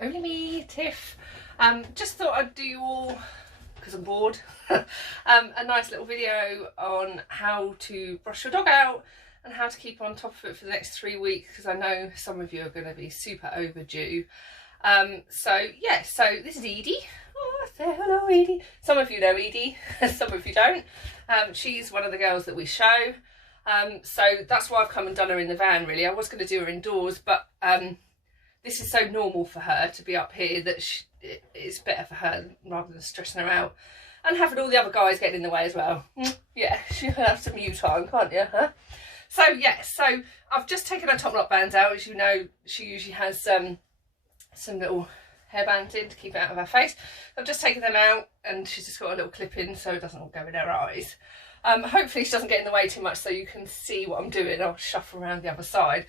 only me, Tiff. Just thought I'd do you all, because I'm bored, a nice little video on how to brush your dog out and how to keep on top of it for the next 3 weeks, because I know some of you are going to be super overdue. So this is Edie. Oh, say hello, Edie. Some of you know Edie, some of you don't. She's one of the girls that we show. So that's why I've come and done her in the van, really. I was going to do her indoors, but this is so normal for her to be up here that it's better for her rather than stressing her out and having all the other guys getting in the way as well. Yeah, she'll have some you time, can't you? Huh? So yeah, so I've just taken her top knot bands out. As you know, she usually has some little hairbands in to keep it out of her face. I've just taken them out, and she's just got a little clip in so it doesn't all go in her eyes. Hopefully she doesn't get in the way too much so you can see what I'm doing. I'll shuffle around the other side.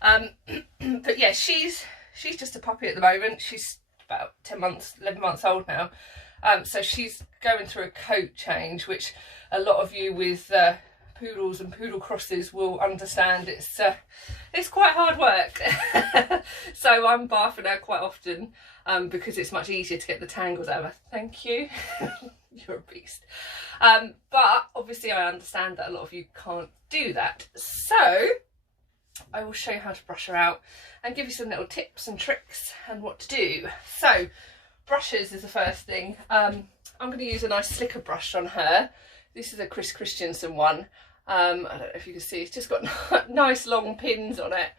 But yeah, she's just a puppy at the moment. She's about 11 months old now. So she's going through a coat change, which a lot of you with poodles and poodle crosses will understand. It's quite hard work. So I'm bathing her quite often because it's much easier to get the tangles out of her. Thank you. You're a beast. But obviously I understand that a lot of you can't do that. So I will show you how to brush her out and give you some little tips and tricks and what to do. So brushes is the first thing. I'm going to use a nice slicker brush on her. This is a Chris Christensen one. I don't know if you can see, it's just got nice long pins on it.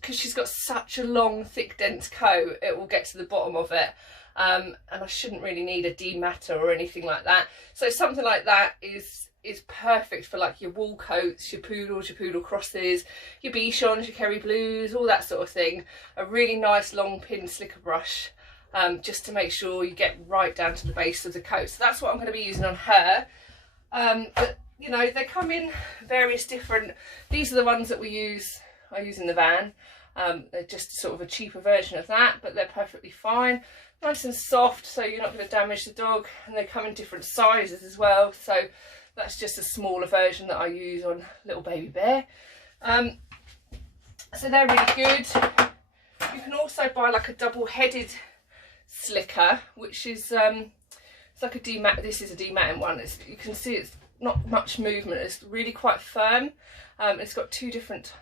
Because she's got such a long, thick, dense coat, it will get to the bottom of it. And I shouldn't really need a dematter or anything like that. So something like that is perfect for like your wool coats, your poodles, your poodle crosses, your bichons, your Kerry blues, all that sort of thing. A really nice long pin slicker brush, just to make sure you get right down to the base of the coat. So that's what I'm going to be using on her. But you know, they come in various different, these are the ones that I use in the van. They're just sort of a cheaper version of that, but they're perfectly fine. Nice and soft, so you're not going to damage the dog, and they come in different sizes as well. So that's just a smaller version that I use on little baby bear. So they're really good. You can also buy like a double-headed slicker, which is it's like a demat. This is a dematting one. You can see it's not much movement. It's really quite firm. It's got two different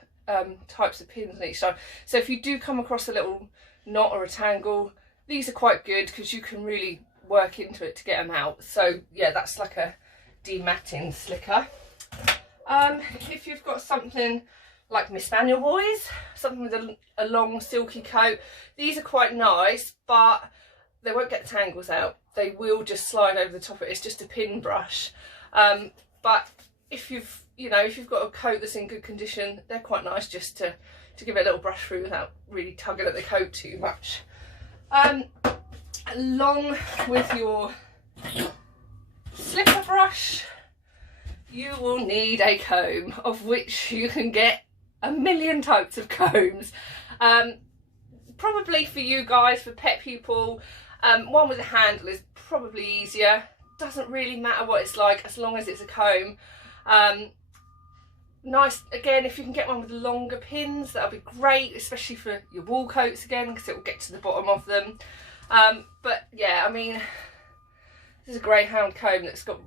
types of pins on each side. So if you do come across a little knot or a tangle, these are quite good because you can really work into it to get them out. So yeah, that's like a dematting slicker. If you've got something like Miss Spaniel Boys, something with a long silky coat, these are quite nice, but they won't get the tangles out. They will just slide over the top of it. It's just a pin brush. But if you've got a coat that's in good condition, they're quite nice just to give it a little brush through without really tugging at the coat too much. Along with your slipper brush, you will need a comb, of which you can get a million types of combs. Probably for you guys, for pet people, one with a handle is probably easier. Doesn't really matter what it's like as long as it's a comb. Nice, again, if you can get one with longer pins, that'll be great, especially for your wool coats again, because it will get to the bottom of them. But yeah, I mean, this is a greyhound comb that's got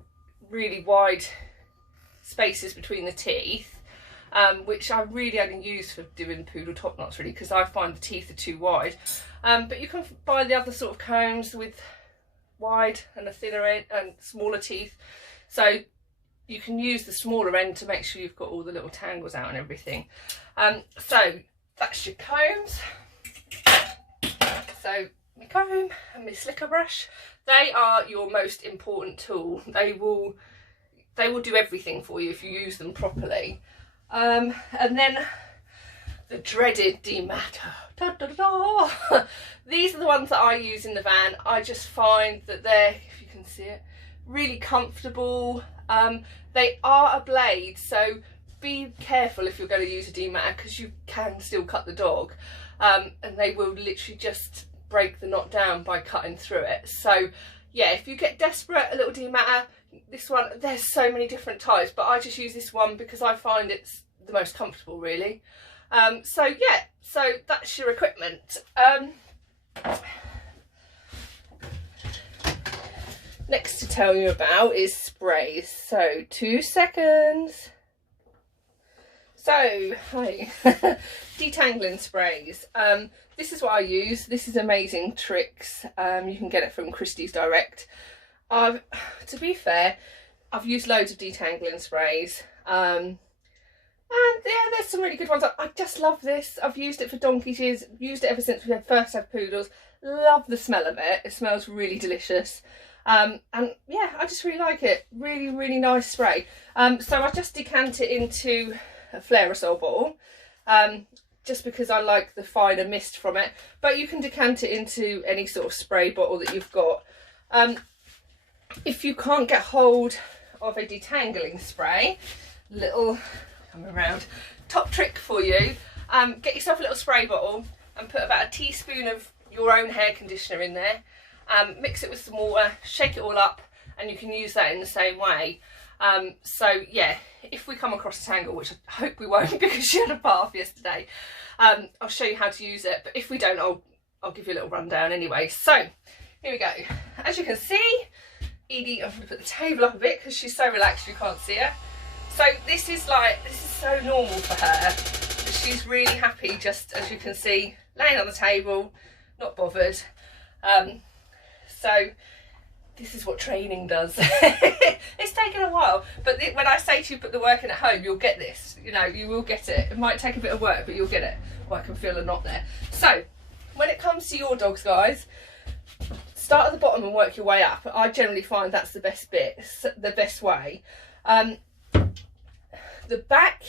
really wide spaces between the teeth, which I really only use for doing poodle top knots, really, because I find the teeth are too wide. But you can buy the other sort of combs with wide and a thinner end and smaller teeth, so you can use the smaller end to make sure you've got all the little tangles out and everything. So that's your combs. So my comb and my slicker brush, they are your most important tool. They will do everything for you if you use them properly. And then the dreaded dematter. Da, da, da, da. These are the ones that I use in the van. I just find that they're, if you can see it, really comfortable. They are a blade, so be careful if you're going to use a dematter, because you can still cut the dog, and they will literally just break the knot down by cutting through it. So yeah, if you get desperate, a little dematter, this one, there's so many different types, but I just use this one because I find it's the most comfortable, really. So yeah, so that's your equipment. Next to tell you about is sprays. So 2 seconds. So, hi, detangling sprays. This is what I use. This is Amazing Tricks. You can get it from Christie's Direct. To be fair, I've used loads of detangling sprays. And yeah, there's some really good ones. I just love this. I've used it for donkey's years. Used it ever since we first had poodles. Love the smell of it. It smells really delicious. And yeah, I just really like it. Really, really nice spray. So I just decant it into a Flairosol bottle, just because I like the finer mist from it, but you can decant it into any sort of spray bottle that you've got. If you can't get hold of a detangling spray, come around, top trick for you, get yourself a little spray bottle and put about a teaspoon of your own hair conditioner in there, mix it with some water, shake it all up, and you can use that in the same way. So yeah, if we come across a tangle, which I hope we won't because she had a bath yesterday, I'll show you how to use it, but if we don't, I'll give you a little rundown anyway. So here we go. As you can see, Edie, I'm going to put the table up a bit because she's so relaxed you can't see her. So this is so normal for her. She's really happy, just as you can see, laying on the table, not bothered. So this is what training does. It's taken a while, but when I say to you put the work in at home, you'll get this. You know, you will get it. It might take a bit of work, but you'll get it. Oh, I can feel a knot there. So when it comes to your dogs, guys, start at the bottom and work your way up. I generally find that's the best bit, the best way. The back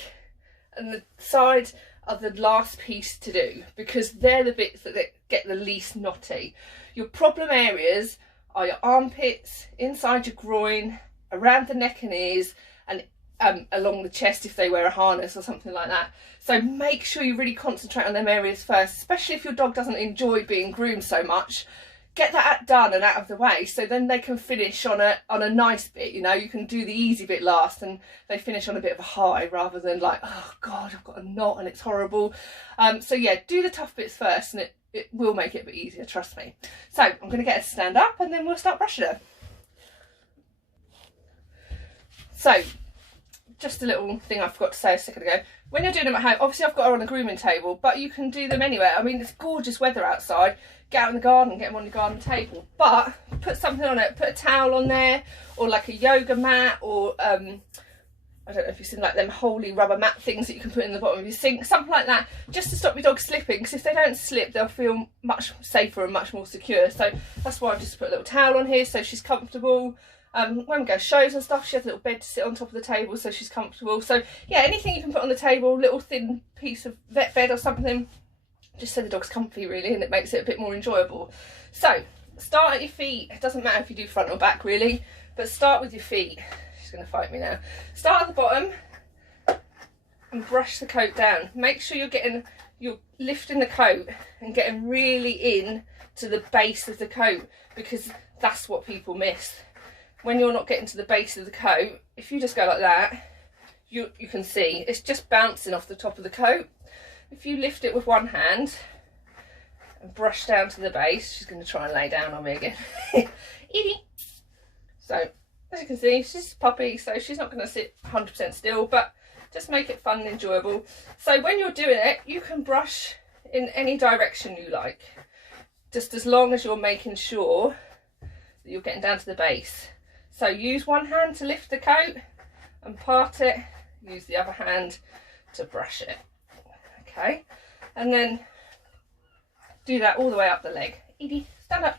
and the side are the last piece to do because they're the bits that get the least knotty. Your problem areas are your armpits, inside your groin, around the neck and ears, and along the chest if they wear a harness or something like that. So make sure you really concentrate on them areas first, especially if your dog doesn't enjoy being groomed so much. Get that done and out of the way, so then they can finish on a nice bit. You know, you can do the easy bit last and they finish on a bit of a high rather than like, oh God, I've got a knot and it's horrible. So yeah, do the tough bits first and it will make it a bit easier, trust me. So I'm going to get her to stand up and then we'll start brushing her. So just a little thing I forgot to say a second ago. When you're doing them at home, obviously I've got her on a grooming table, but you can do them anywhere. I mean, it's gorgeous weather outside. Get out in the garden, get them on your garden table, but put something on it. Put a towel on there, or like a yoga mat, or I don't know if you've seen like them holy rubber mat things that you can put in the bottom of your sink, something like that, just to stop your dog slipping, because if they don't slip, they'll feel much safer and much more secure. So that's why I've just put a little towel on here so she's comfortable. When we go shows and stuff, she has a little bed to sit on top of the table so she's comfortable. So yeah, anything you can put on the table, little thin piece of vet bed or something, just so the dog's comfy really, and it makes it a bit more enjoyable. So start at your feet. It doesn't matter if you do front or back really, but start with your feet. She's going to fight me now. Start at the bottom and brush the coat down. Make sure you're lifting the coat and getting really in to the base of the coat, because that's what people miss. When you're not getting to the base of the coat, if you just go like that, you can see it's just bouncing off the top of the coat. If you lift it with one hand and brush down to the base, she's going to try and lay down on me again. Edie. So as you can see, she's a puppy, so she's not going to sit 100% still, but just make it fun and enjoyable. So when you're doing it, you can brush in any direction you like, just as long as you're making sure that you're getting down to the base. So use one hand to lift the coat and part it, use the other hand to brush it. Okay, and then do that all the way up the leg. Edie, stand up.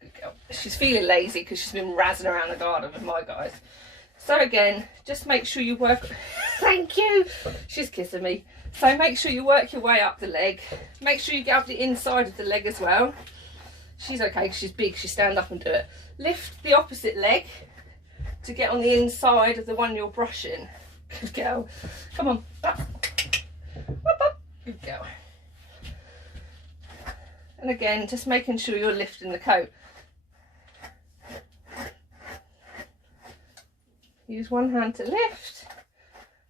Good girl. She's feeling lazy because she's been razzing around the garden with my guys. So again, just make sure you work. Thank you. She's kissing me. So make sure you work your way up the leg. Make sure you get up the inside of the leg as well. She's okay because she's big. She stand up and do it. Lift the opposite leg to get on the inside of the one you're brushing. Good girl. Come on. Up. Up, up. Good girl. And again, just making sure you're lifting the coat. Use one hand to lift,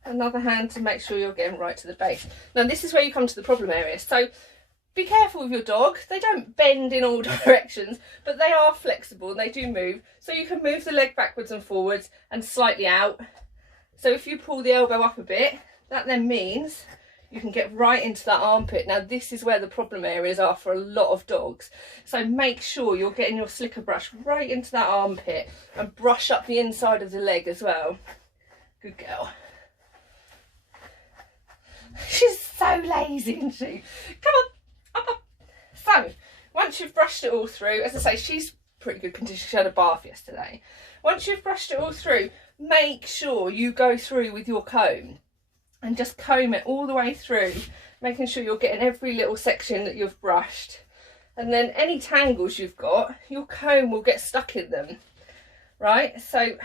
another hand to make sure you're getting right to the base. Now this is where you come to the problem area. So be careful with your dog. They don't bend in all directions, but they are flexible and they do move. So you can move the leg backwards and forwards and slightly out. So if you pull the elbow up a bit, that then means you can get right into that armpit. Now this is where the problem areas are for a lot of dogs. So make sure you're getting your slicker brush right into that armpit and brush up the inside of the leg as well. Good girl. She's so lazy, isn't she? Come on. Up. So once you've brushed it all through, as I say, she's pretty good condition. She had a bath yesterday. Once you've brushed it all through, make sure you go through with your comb and just comb it all the way through, making sure you're getting every little section that you've brushed. And then any tangles you've got, your comb will get stuck in them, right? So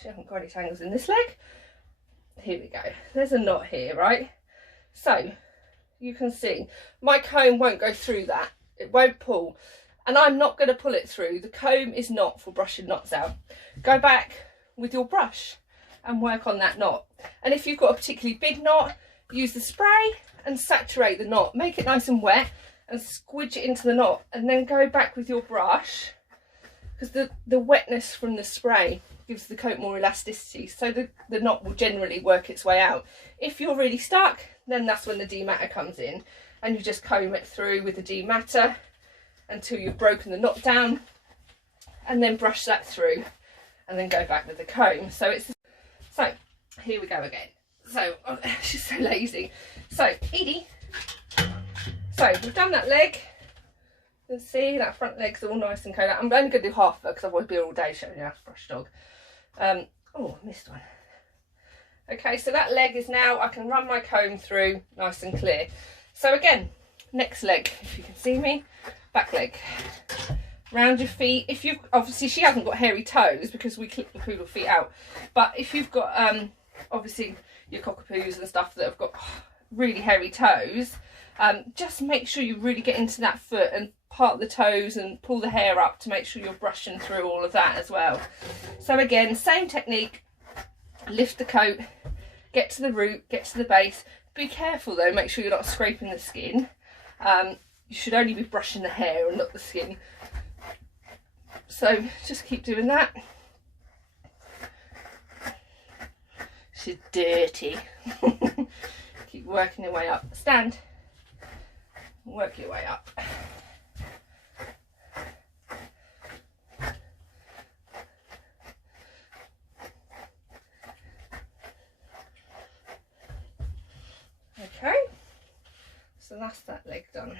she hasn't got any tangles in this leg. Here we go. There's a knot here, right? So you can see my comb won't go through that. It won't pull. And I'm not going to pull it through. The comb is not for brushing knots out. Go back with your brush and work on that knot. And if you've got a particularly big knot, use the spray and saturate the knot. Make it nice and wet and squidge it into the knot. And then go back with your brush, because the wetness from the spray gives the coat more elasticity. So the knot will generally work its way out. If you're really stuck, then that's when the dematter comes in, and you just comb it through with the dematter until you've broken the knot down, and then brush that through and then go back with the comb. So here we go again. So she's so lazy. So Edie, so we've done that leg. You can see that front leg's all nice and combed out. I'm only going to do half of it because I've always been all day showing you how to brush dog. Oh, I missed one. Okay, so that leg is now, I can run my comb through nice and clear. So again, next leg, if you can see me, back leg. Round your feet. If you've, obviously she hasn't got hairy toes because we clip the poodle feet out. But if you've got, obviously your cockapoos and stuff that have got really hairy toes, just make sure you really get into that foot and part the toes and pull the hair up to make sure you're brushing through all of that as well. So again, same technique. Lift the coat, get to the root, get to the base. Be careful though, make sure you're not scraping the skin. You should only be brushing the hair and not the skin. So just keep doing that. She's dirty. Keep working your way up. Stand. Work your way up. Okay, so that's that leg done.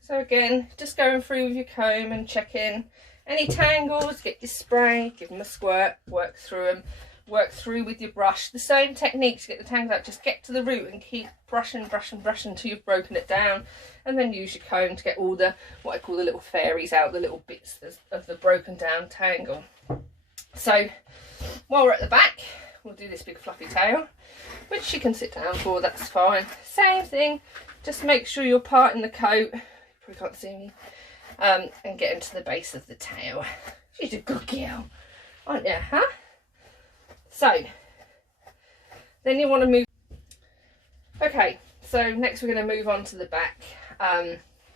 So again, just going through with your comb and checking any tangles, get your spray, give them a squirt, work through them, work through with your brush. The same technique to get the tangles out, just get to the root and keep brushing until you've broken it down, and then use your comb to get all the, what I call the little fairies out, the little bits of the broken down tangle. So while we're at the back, we'll do this big fluffy tail, which she can sit down for, that's fine. Same thing, just make sure you're parting the coat, you probably can't see me, and get into the base of the tail. She's a good girl, aren't you, huh? So, then you want to move. Okay, so next we're going to move on to the back.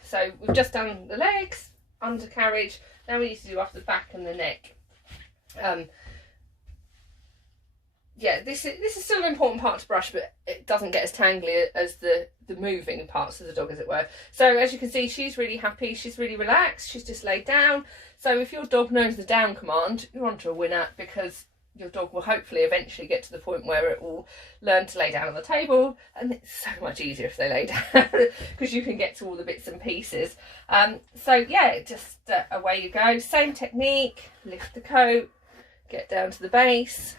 So we've just done the legs, undercarriage, now we need to do off the back and the neck. Yeah, this is still an important part to brush, but it doesn't get as tangly as the moving parts of the dog, as it were. So as you can see, she's really happy, she's really relaxed, she's just laid down. So if your dog knows the down command, you're onto a winner, because your dog will hopefully eventually get to the point where it will learn to lay down on the table, and it's so much easier if they lay down because you can get to all the bits and pieces. So yeah, just away you go. Same technique, lift the coat, get down to the base.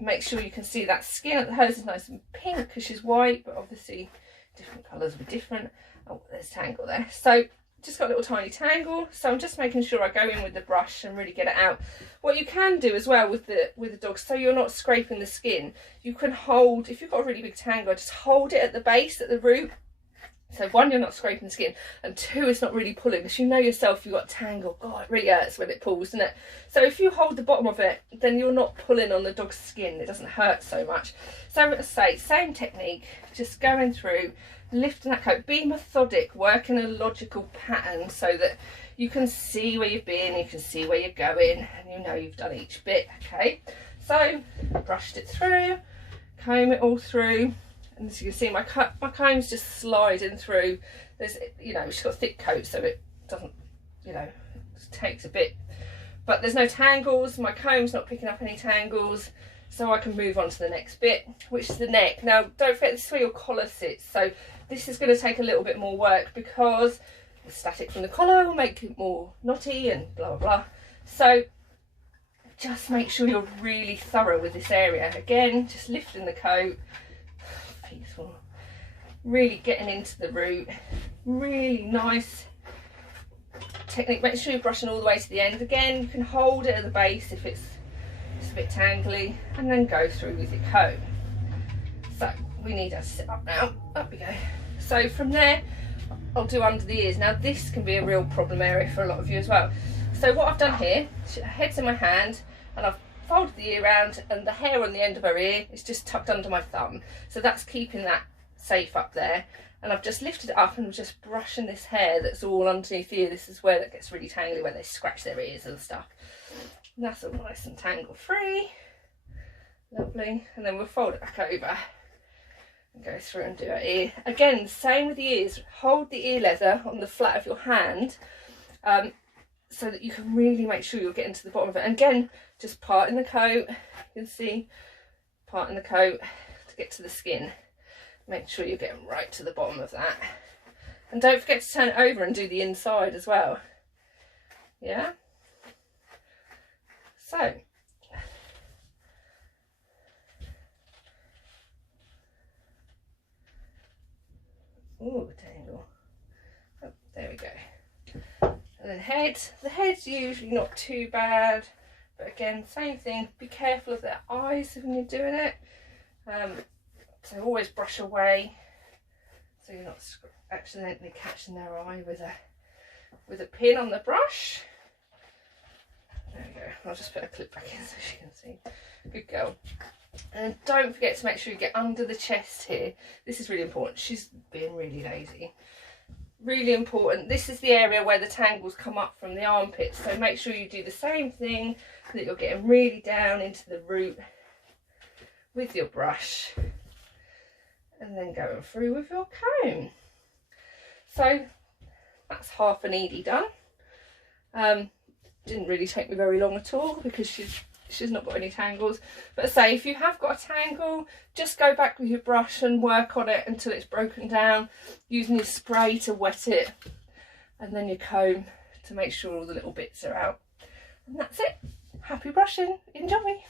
Make sure you can see that skin at the hose is nice and pink because she's white, but obviously different colours will be different. Oh, there's tangle there. So just got a little tiny tangle, so I'm just making sure I go in with the brush and really get it out. What you can do as well with the dog, so you're not scraping the skin, you can hold, if you've got a really big tangle, just hold it at the base, at the root, So one, you're not scraping the skin, and two, it's not really pulling, because you know yourself you've got tangle. God, it really hurts when it pulls, doesn't it? So if you hold the bottom of it, then you're not pulling on the dog's skin. It doesn't hurt so much. So let's say, same technique, just going through, lifting that coat. Be methodic, work in a logical pattern so that you can see where you've been, you can see where you're going, and you know you've done each bit, okay? So, brushed it through, comb it all through. And as you can see, my comb's just sliding through. There's, you know, she's got a thick coat, so it doesn't, you know, it takes a bit. But there's no tangles. My comb's not picking up any tangles, so I can move on to the next bit, which is the neck. Now, don't forget, this is where your collar sits. So this is going to take a little bit more work, because the static from the collar will make it more knotty and blah, blah, blah. So just make sure you're really thorough with this area. Again, just lifting the coat. Peaceful, really getting into the root, really nice technique. Make sure you're brushing all the way to the end. Again, you can hold it at the base if it's a bit tangly, and then go through with your comb. So we need her to sit up now. Up we go. So from there, I'll do under the ears. Now this can be a real problem area for a lot of you as well. So what I've done here, her head's in my hand, and I've folded the ear round, and the hair on the end of her ear is just tucked under my thumb, so that's keeping that safe up there. And I've just lifted it up and I'm just brushing this hair that's all underneath the ear. This is where that gets really tangly, where they scratch their ears and stuff. And that's all nice and tangle free. Lovely. And then we'll fold it back over and go through and do her ear. Again, same with the ears. Hold the ear leather on the flat of your hand, so that you can really make sure you're getting to the bottom of it. And again, just parting the coat, you can see, parting the coat to get to the skin. Make sure you're getting right to the bottom of that. And don't forget to turn it over and do the inside as well. Yeah? So, ooh, tangle. Oh, there we go. And then the head's usually not too bad, but again, same thing, be careful of their eyes when you're doing it. So always brush away, so you're not accidentally catching their eye with a pin on the brush. There we go, I'll just put a clip back in so she can see. Good girl. And don't forget to make sure you get under the chest here. This is really important. She's being really lazy. Really important. This is the area where the tangles come up from the armpits, so make sure you do the same thing, that you're getting really down into the root with your brush, and then going through with your comb. So that's half an Edie done. Didn't really take me very long at all, because she's not got any tangles. But say if you have got a tangle, just go back with your brush and work on it until it's broken down, using your spray to wet it, and then your comb to make sure all the little bits are out. And that's it. Happy brushing. Enjoy.